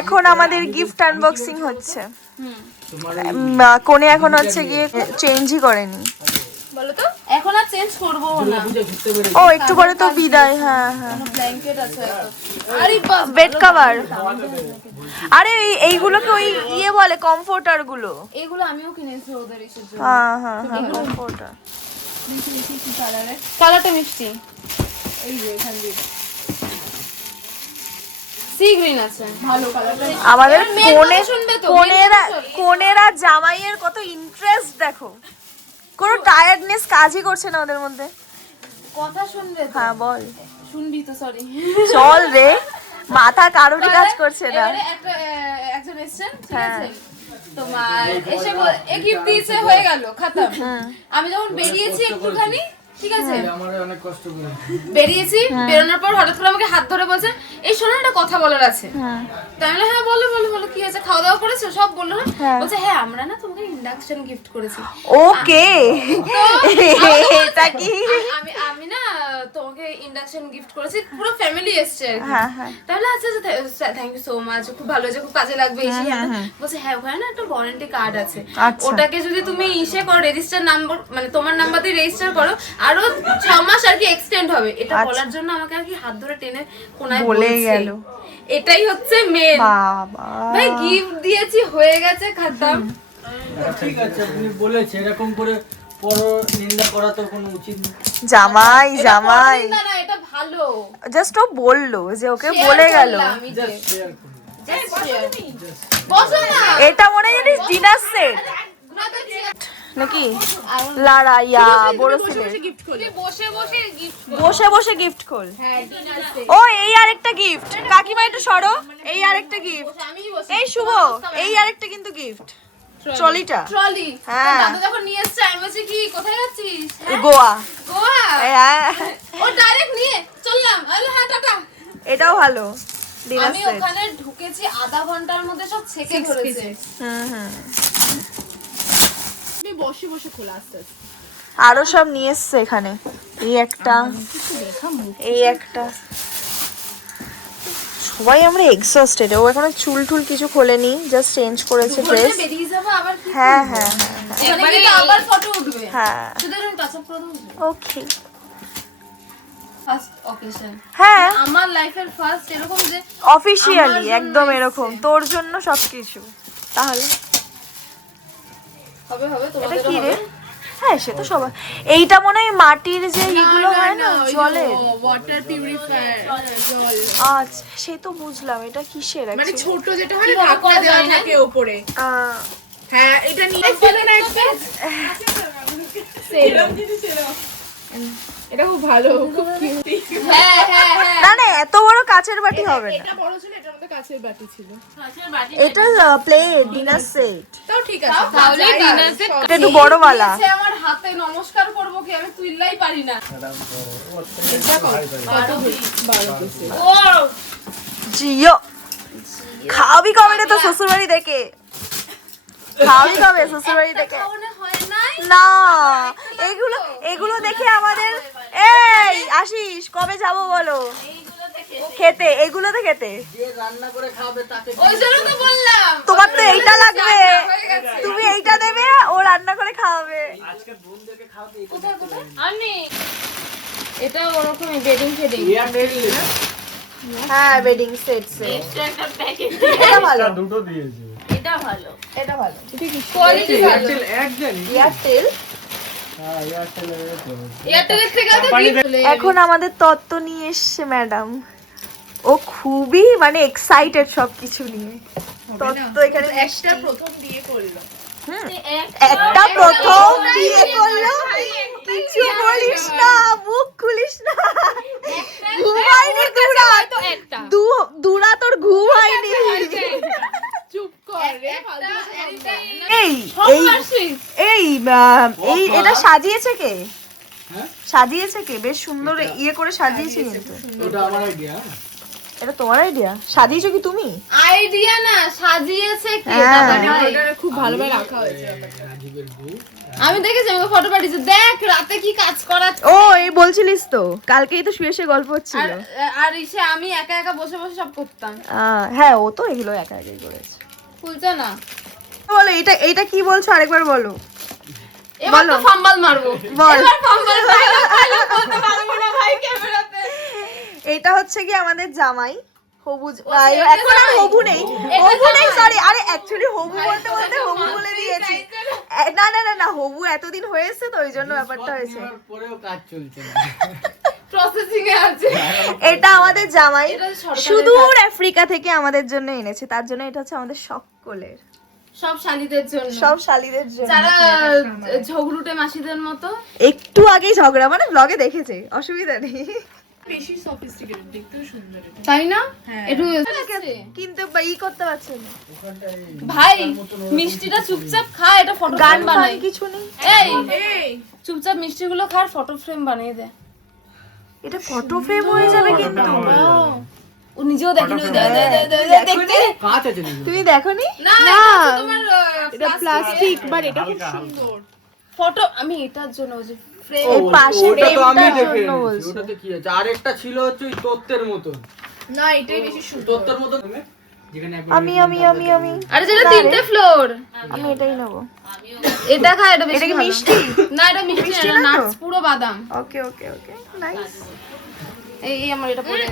এখন আমাদের gift unboxing হচ্ছে। কোনে এখন হচ্ছে গিয়ে চেঞ্জই করেনি বলো তো, এখন আর চেঞ্জ করবো না। ও একটু পরে তো বিদায়। হ্যাঁ হ্যাঁ, ব্ল্যাঙ্কেট আছে এত। আরে বাস, বেড কভার। আরে এইগুলোকে ওই ইয়ে বলে, কমফোর্টার গুলো। এগুলো আমিও কিনেছি ওদের এসের জন্য। হ্যাঁ হ্যাঁ হ্যাঁ, কমফোর্টার। কি কালারে? কালারটা মিষ্টি। এই যে এখান দিয়ে সি গ্রিন আছে, ভালো কালারটা। আমাদের কোনেরা জামাইয়ের কত ইন্টারেস্ট দেখো, কোনো টায়ার্ডনেস কাজই করছে না ওদের মধ্যে। কথা শুনবে? হ্যাঁ বল। শুনবি তো, সরি। চল রে, মাথা কারোরই কাজ করছে না। একজন এসেছেন, ঠিক আছে, তোমার এসে এ গিফট দিয়েছে, হয়ে গেল খতম। আমি যখন বেরিয়েছি একটুখানি, ঠিক আছে, আমারে অনেক কষ্ট করে বেরিয়েছি, বেরোনোর পর হঠাৎ করে আমাকে হাত ধরে বলছে, এই শোনো একটা কথা বলার আছে। তাই আমি হ্যাঁ বলো বলো বলো, কি আছে, খাওয়া দাওয়া করেছো, সব বললো না। বলছে হ্যাঁ আমরা না তোমাকে ইন্ডাকশন গিফট করেছি। ওকে, এটা কি? আমি না তোমাকে ইন্ডাকশন গিফট করেছি, পুরো ফ্যামিলি এসছে আর কি। তাহলে আচ্ছা আচ্ছা, থ্যাংক ইউ সো মাচ, খুব ভালো হয়েছে, খুব কাজে লাগবে। বলছে হ্যাঁ ওখানে না একটা ওয়ারেন্টি কার্ড আছে, ওটাকে যদি তুমি ইসে করো, রেজিস্টার নাম্বার, মানে তোমার নাম্বার দিয়ে রেজিস্টার করো, আরো 6 মাস আর কি এক্সটেন্ড হবে। এটা বলার জন্য আমাকে আর কি হাত ধরে টেনে কোনায় বলে গেল। এটাই হচ্ছে মেন। বাবা ভাই গিফট দিয়েছি, হয়ে গেছে, খতম। ঠিক আছে, আপনি বলেছেন এরকম করে পর নিন্দা করা তো কোনো উচিত না। জামাই জামাই না না, এটা ভালো, জাস্ট ও বললো যে ওকে বলে গেল। জাস্ট শেয়ার করুন। বসো না, এটা মনে জানিস ডিনার সেট নাকি লাড়াইয়া বড় ছেলে, বসে বসে গিফট, বসে বসে গিফট খোল। হ্যাঁ ডিনার সেট। ও এই আরেকটা গিফট, কাকিমা একটু সরো, এই আরেকটা গিফট। এই শুভ, এই আরেকটা কিন্তু গিফট, ট্রলিটা। ট্রলি, হ্যাঁ দাদা যখন নিয়ে এসেছে আমি বলছি কি কোথায় যাচ্ছিস? গোয়া। গোয়া? হ্যাঁ, ও ডাইরেক্ট নিয়ে চললাম, আরে হ্যাঁ টাটা। এটাও ভালো ডিনার আমি সেট। ওখানে ঢুকেছি, আধা ঘন্টার মধ্যে সব ছেকে ধরেছে। আমি বসে বসে খোলা আসতে আরো সব নিয়ে এসছে এখানে, এই একটা, এই একটা। সবাই আমরা এক্সস্টেড। ও এখনো চুল টুল কিছু খোলেনি, জাস্ট চেঞ্জ করেছে ড্রেস। বেরিয়ে যাবো আবার কি? হ্যাঁ হ্যাঁ এখানে কিন্তু আবার ফটো উঠবে। হ্যাঁ, শুধু এরকম টাচ আপ করে দেবো। ওকে। ফার্স্ট অকেশন, হ্যাঁ আমার লাইফের ফার্স্ট এরকম যে অফিশিয়ালি একদম এরকম, তোর জন্য সবকিছু। তাহলে হবে হবে, এটা তোমাদের কি হবে। রে? হ্যাঁ সে তো সবাই। এইটা মনে হয় মাটির যে এগুলো হয় না, জলের ওয়াটার পিউরিফায়ার, জল। আচ্ছা সে তো বুঝলাম, এটা কিসের মানে actually? ছোট যেটা হয় না, ঢাকনা দেওয়া থাকে উপরে। হ্যাঁ এটা নিয়ে এসেছিল না একটা, সেরকম জিনিস এরকম। এটা খুব ভালো, খুব কিউট। হ্যাঁ হ্যাঁ হ্যাঁ, না না এত বড় কাচের বাটি হবে না। এটা বড় ছিল, এটার মধ্যে কাঁচের বাটি ছিল। এটা প্লেট ডিনার সেট, তাও ঠিক আছে, তাহলে ডিনার সেট এটা একটু বড় वाला। সে আমার হাতে নমস্কার করব কি, আমি তুইলাই পারি না। ও জিও খাবি কবে রে তো শ্বশুরবাড়ি দেখে? খাবি কবে শ্বশুরবাড়ি দেখে? মনে হয় নাই না এগুলো এগুলো দেখে আমাদের, এই আসিস কবে যাব বলো এইগুলো দেখে, খেতে, এগুলোতে খেতে। যে রান্না করে খাবে তাকে ওই জন্য তো বললাম তোমার তো এইটা লাগবে, তুমি এইটা দেবে, ও রান্না করে খাওয়াবে। আজকে বোনদেরকে খাওয়াতে কোথায় কোথায় আনি। এটা ওরকমই বেডিং ফেডিং। হ্যাঁ ওয়েডিং সেট সেট, এটা একটা প্যাকেট, এটা ভালো, দুটো দিয়েছে। এটা ভালো, এটা ভালো। কোয়ালিটি ভালো। এক জানি এয়ারটেল। হ্যাঁ এয়ারটেল এয়ারটেলের থেকে তো চলে এখন আমাদের তত্ত্ব নিয়ে এসছে ম্যাডাম, ও খুবই মানে এক্সাইটেড সবকিছু নিয়ে। তত্ত্ব এখানে একটা প্রথম বিয়ে করলো, একটা প্রথম বিয়ে করলো, কিছু বলিস না, মুখ খুলিস না, ঘুম হয়নি দুরা, দুরা তোর ঘুম হয়নি। চুপ কর রে, ফালতু এই এই এই এটা সাজিয়েছে কে? সাজিয়েছে কে? বেশ সুন্দর ইয়ে করে সাজিয়েছে কিন্তু। ওটা আমার আইডিয়া। এটা তোমার আইডিয়া? সাজিয়েছো কি তুমি? আইডিয়া না, সাজিয়েছে কে? হ্যাঁ। দাদা ভাই। ওটা খুব ভালোভাবে রাখা হয়েছে রাজীবের বউ। আমি দেখেছি, আমাকে ফটো পাঠিয়েছে, দেখ রাতে কি কাজ করা। ও এই বলছিলিস তো, কালকেই তো শুয়ে শুয়ে গল্প আর হচ্ছিল। আর ইসে আমি একা একা বসে বসে সব করতাম। হ্যাঁ ও তো এগুলো একা একাই করেছে। খুলছে না। বলো এটা কি বলছো আরেকবার বলো। এবার তো বলো। ফাম্বাল মারবো। বল। এবার ফাম্বাল বলতে পারবো না ভাই ক্যামেরাতে। এটা হচ্ছে কি আমাদের জামাই হবু। এটা এখন আর জামাই? হবু নেই, এটা হবু নেই, জামাই? সরি। আরে অ্যাকচুয়ালি হবু বলতে বলতে হবু বলে দিয়েছি। না না না না, হবু এতদিন হয়েছে তো ওই জন্য ব্যাপারটা হয়েছে। নেওয়ার পরেও কাজ চলছে না। প্রসেসিং এ আছে। এটা আমাদের জামাই এটা সরকারের সুদূর আফ্রিকা থেকে আমাদের জন্য এনেছে, তার জন্য এটা হচ্ছে আমাদের সকলের, সব শালিদের জন্য, সব শালীদের জন্য। যারা ঝগড়ুটে মাসিদের মতো। একটু আগেই ঝগড়া, মানে ব্লগে দেখেছে, অসুবিধা নেই। বেশি সফিস্টিকেটেড, দেখতেও সুন্দর এটা। তাই না? হ্যাঁ। একটু কিন্তু ই করতে পারছে না, ভাই মিষ্টিটা চুপচাপ খা, এটা ফটো গান ফ্রেম বানাই বানাই। কিছু নেই। এই এই চুপচাপ মিষ্টিগুলো খা, ফটো ফ্রেম বানিয়ে দে। এটা ফটো ফ্রেম হয়ে যাবে কিন্তু। ও নিজেও দেখেনি, ওই দে, দে, দে, দে, দে, দেখতে। কাজ আছে নাকি? তুমি দেখোনি? না এটা হচ্ছে তোমার এটা প্লাস্টিক, বাট এটা খুব সুন্দর। ফটো। আমি এটার জন্য ওই যে ফ্রেম। এই পাশে ওটা তো আমি ফ্রেমটার দেখে জন্য এনেছি, বলছি। ওটাতে কি আছে? আরেকটা ছিল হচ্ছে ওই তত্ত্বের মতন, না এটাই বেশি সুন্দর। তত্ত্বের মতন যেখানে একবার আমি আরে যেটা 3টে ফ্লোর। আমি এটাই নেবো। এটা খা, এটা বেশি এটা কি ভালো। মিষ্টি? না এটা মিষ্টি না, মিষ্টি এটা না তো? নাটস, পুরো বাদাম। ওকে ওকে ওকে, নাইস। এই আমার এটা পরে।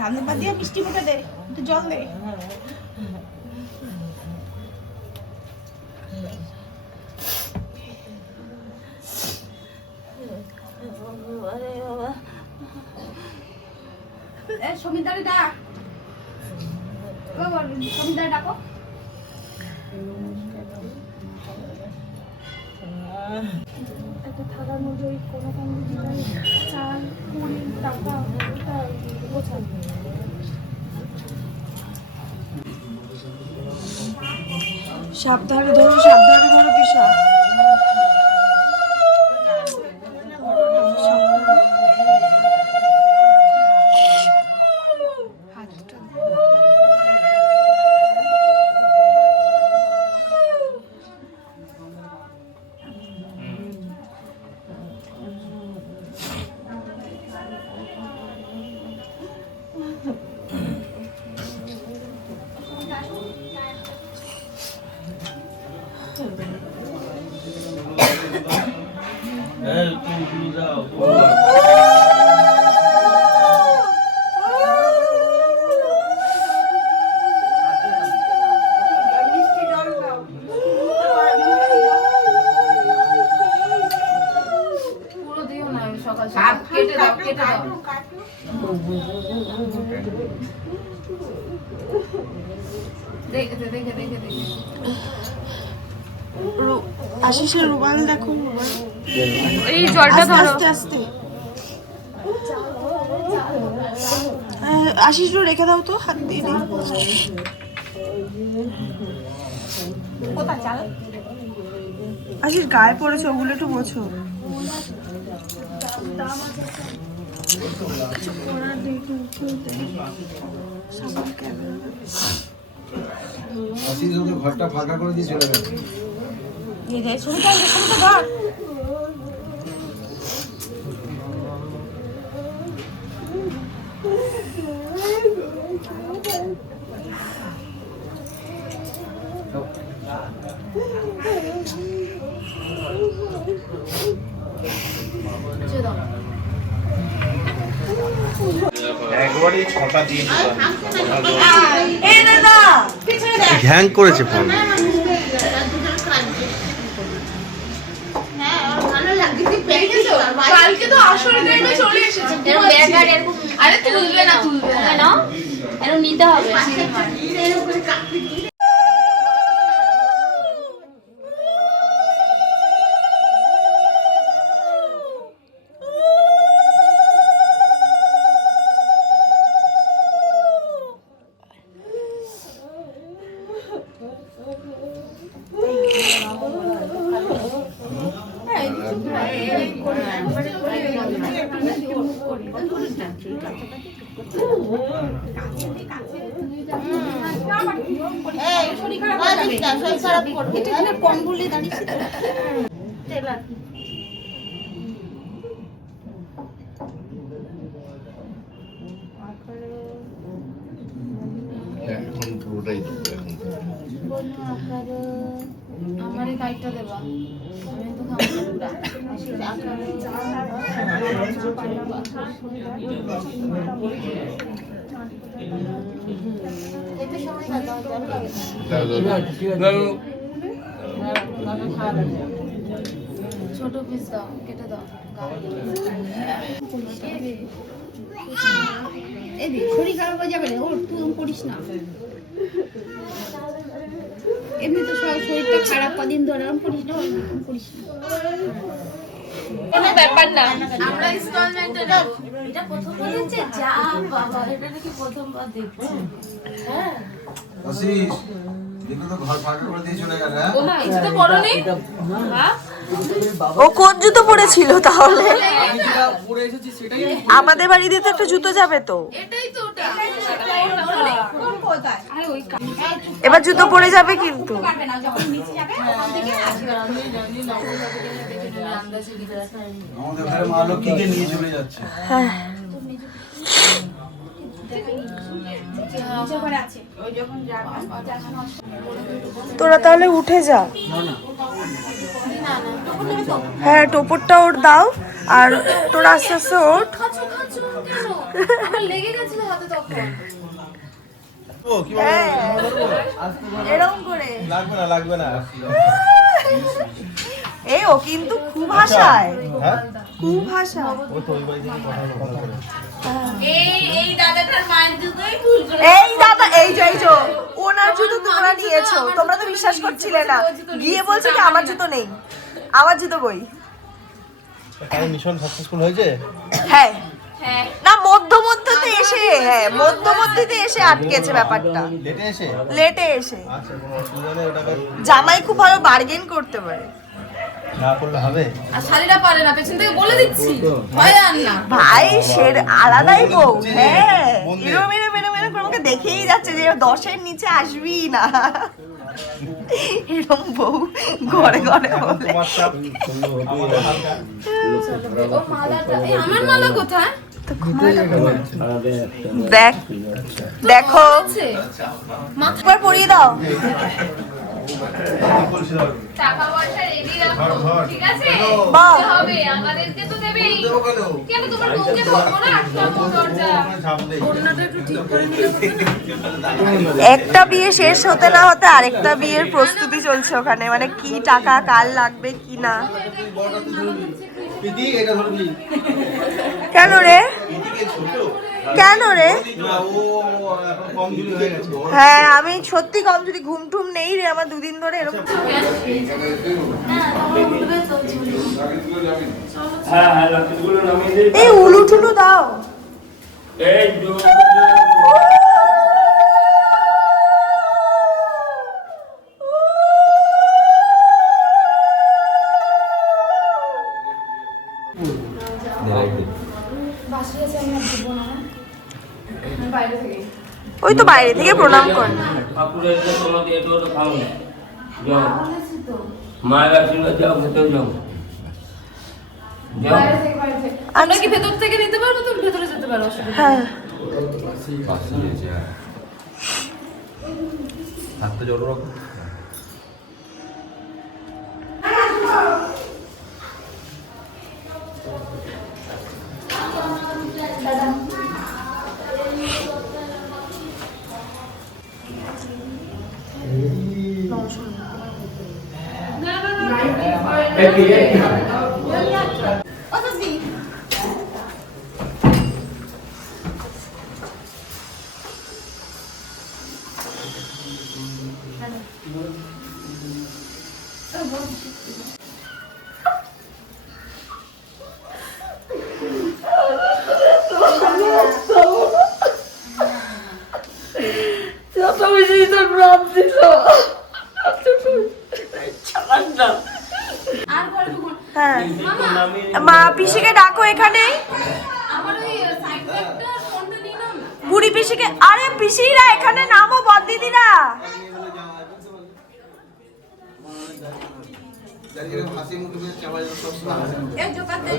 ধান বাদ দিয়ে মিষ্টি মুখে দে, একটু জল দে। সমিতারে ডাক। সমিতারে ডাকো। থাকার মধ্যে ওই কোনো চাল কুড়ি টাকা বোঝান। সাবধানে ধরো, সাবধানে ধরো পিসা। পুরো দিও না, সকাল সকাল কেটে দাও, কেটে দাও। দেখে দেখে দেখে দেখে। আশিসের রুমাল দেখো, এই জলটা ধরো। আস্তে আস্তে। আশিস রেখে দাও তো, হাত দিয়ে দিই। আশিস গায়ে পড়েছে, ওগুলো একটু মোছো। ঘরটা ফাঁকা করে দিয়ে চলে গেছে। একবারই 6টা দিয়ে হ্যাং করেছে ফোন। কালকে তো আসল টাইমে চলে এসেছে। আরে তুলবে না, তুলবে না। এরকম নিতে হবে। এখন পুরোটাই দেবো এখন। আমার এই কাইটটা দেবা, আমি তো ছোট পিস দাও, কেটে দাও। শরীর খারাপ হয়ে যাবে রে, ওর তুই করিস না। এমনি তো সব শরীরটা খারাপ কদিন ধরে, ওরকম করিস না, ওরকম করিস না। কোনো ব্যাপার না, আমরা ইনস্টলমেন্টে নাও। এটা প্রথম বলেছে, যা বাবা, এটা নাকি প্রথমবার দেখছি। হ্যাঁ আশিস, দেখো তো ঘর ফাঁকা করে দিয়ে চলে গেল। ও কিছু তো পড়োনি? হ্যাঁ ও কোন জুতো পরেছিল তাহলে? আমি যেটা পরে এসেছি সেটাই আমাদের বাড়ি দিয়ে তো একটা জুতো যাবে তো। এটাই তো ওটা। এবার জুতো পরে যাবে কিন্তু। আমাদের ঘরে মা লক্ষ্মীকে নিয়ে চলে যাচ্ছে। হ্যাঁ তোরা তাহলে উঠে যা। হ্যাঁ টোপরটা ওর দাও, আর তোরা আস্তে আস্তে ওঠ। খাচু খাচু কেন? আমার লেগে গেছিল হাতে তখন। ও কি এরকম করে লাগবে না এই ও কিন্তু খুব হাসায়, হ্যাঁ খুব হাসায়। ও তো ওই বাড়ি থেকে পাঠানো কথা করে এই দাদাটার মায়ের জুতোই ভুল করে। এই দাদা, এই যে ওনার জুতো তোমরা নিয়েছো, তোমরা তো বিশ্বাস করছিলে না। গিয়ে বলছে কি আমার জুতো নেই, আমার জুতো বই। তাহলে মিশন সাকসেসফুল হয়েছে হ্যাঁ হ্যাঁ না, মধ্যতে এসে, হ্যাঁ মধ্যতে এসে আটকেছে ব্যাপারটা, লেটে এসে লেটে এসে। আচ্ছা কোনো অসুবিধা নেই ওটাকে জামাই খুব ভালো বার্গেন করতে পারে। না করলে হবে আর শাড়িটা পারে না, পেছন থেকে বলে দিচ্ছি, ভয় আর না। ভাই সের আলাদাই বউ। হ্যাঁ মন্দির। এরম করে আমাকে দেখেই যাচ্ছে যে 10-এর নিচে আসবি না। এরম বউ ঘরে ঘরে বলে। তোমার চাপ ও মালাটা, এই আমার মালা কোথায় দেখ দেখো, আছে? একবার পরিয়ে দাও। টাকা পয়সা রেডি রাখো, ঠিক আছে? বাহ। দিতে হবে, আমাদেরকে তো দেবেই। কেন তোমার বউকে ধরবো না? আটকাবো দরজা। একটা বিয়ে শেষ হতে না হতে আরেকটা বিয়ের প্রস্তুতি চলছে ওখানে, মানে কি টাকা কার লাগবে কি না। প্রীতি এটা ধরবি কেন রে, প্রীতিকে ছোট কেন রে? না ও এখন কম দিন হয়ে গেছে হ্যাঁ আমি সত্যি কম, যদি ঘুম টুম নেই রে আমার দুদিন ধরে এরকম। এই উলু টুলু দাও। বাসি আছে, আমি আর দেবো না। আমি বাইরে থেকে ওই তো বাইরে থেকে প্রণাম কর। ঠাকুরের যে তোমাদের এটা ওটা খাও না যাও বলেছি তো, মায়ের আশীর্বাদ যাও ভেতরে যাও যাও বাইরে থেকে। আমরা কি ভেতর থেকে নিতে পারবো? তুমি ভেতরে যেতে পারো, অসুবিধা নেই। হ্যাঁ থাকতে জল রাখো আর বলো তো হ্যাঁ মা পিসিকে ডাকো এখানে, আমার ওই সাইড ব্যাগটা ফোনটা নিয়ে নাও না। বুড়ি পিসিকে। আরে পিসিরা এখানে নামো, বড়দিদিরা। হাসি মুখে চাওয়া সবসময় এই জোকাতে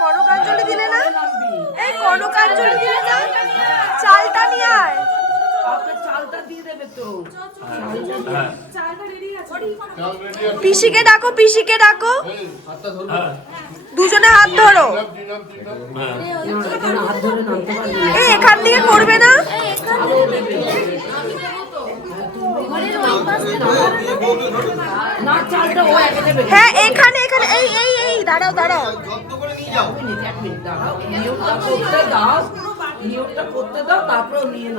কনকাঞ্জলি দিলে না? এই কনকাঞ্জলি দিলে না? চালটা নিয়ে আয়। পিসিকে ডাকো, পিসিকে ডাকো, দুজনে হাত ধরো। এই এখান থেকে করবে না? হ্যাঁ এখানে এখানে, এই এই এই দাঁড়াও দাঁড়াও। যত্ন করে নিয়ে যাও।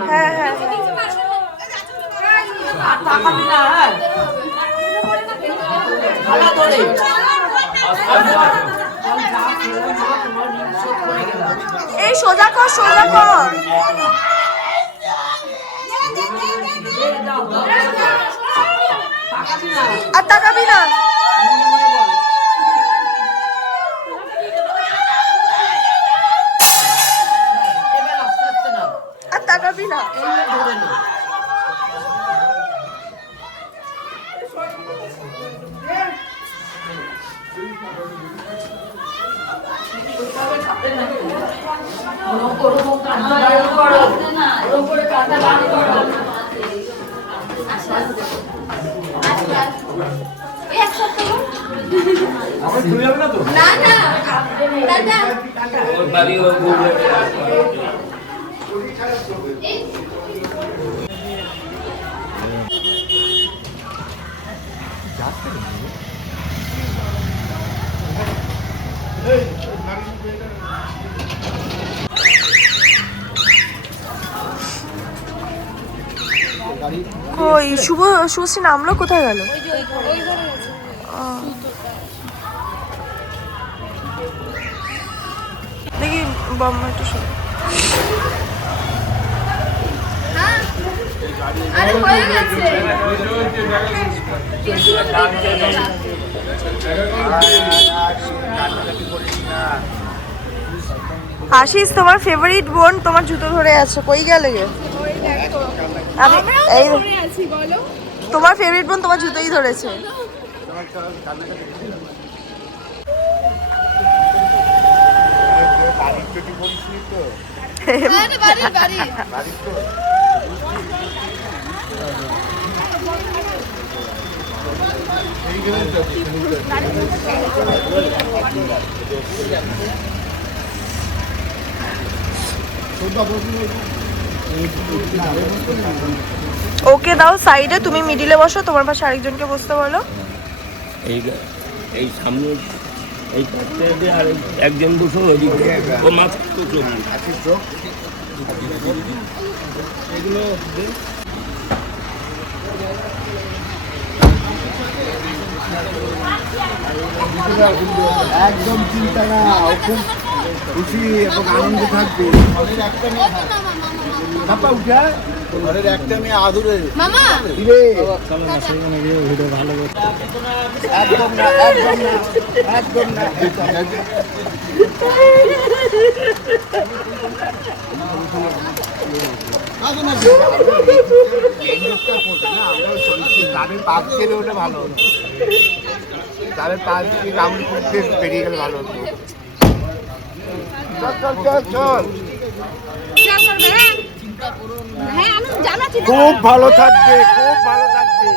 হ্যাঁ হ্যাঁ এই সোজা কর, সোজা কর। আর তাকাবি না। আর তাকাবি না। না না দাদা ওর বাড়ি ওর বউ ওই শুভশ্রী নামলো, কোথায় গেল? দেখি বম্মা একটু শোনো। আরে হয়ে গেছে আশিস, তোমার ফেভারিট বোন তোমার জুতো ধরে আছে, কই গেলে গে? আমি এই তোমার ফেভারিট বোন তোমার জুতোই ধরেছে। বাড়ি বাড়ি ওকে দাও সাইডে, তুমি মিডিলে বসো, তোমার পাশে আরেকজনকে বসতে বলো। এই এই সামনে এই পাশে দিয়ে আর একজন বসে ওইদিকে ও মাথা তো চলবে এগুলো একদম চিন্তা না, ও খুব খুশি এবং আনন্দে থাকবে। ঘরের একটা মেয়ে ধাপা উঠে, ঘরের একটা মেয়ে আদুরে মামা একদম না, একদম না, একদম না। গাড়ির পাশ গেলে ওটা ভালো হতো, গাড়ির পাশ দিয়ে রাউন্ড করতে বেরিয়ে গেলে ভালো হতো। চল চল চল চল, খুব ভালো থাকবে, খুব ভালো থাকবে।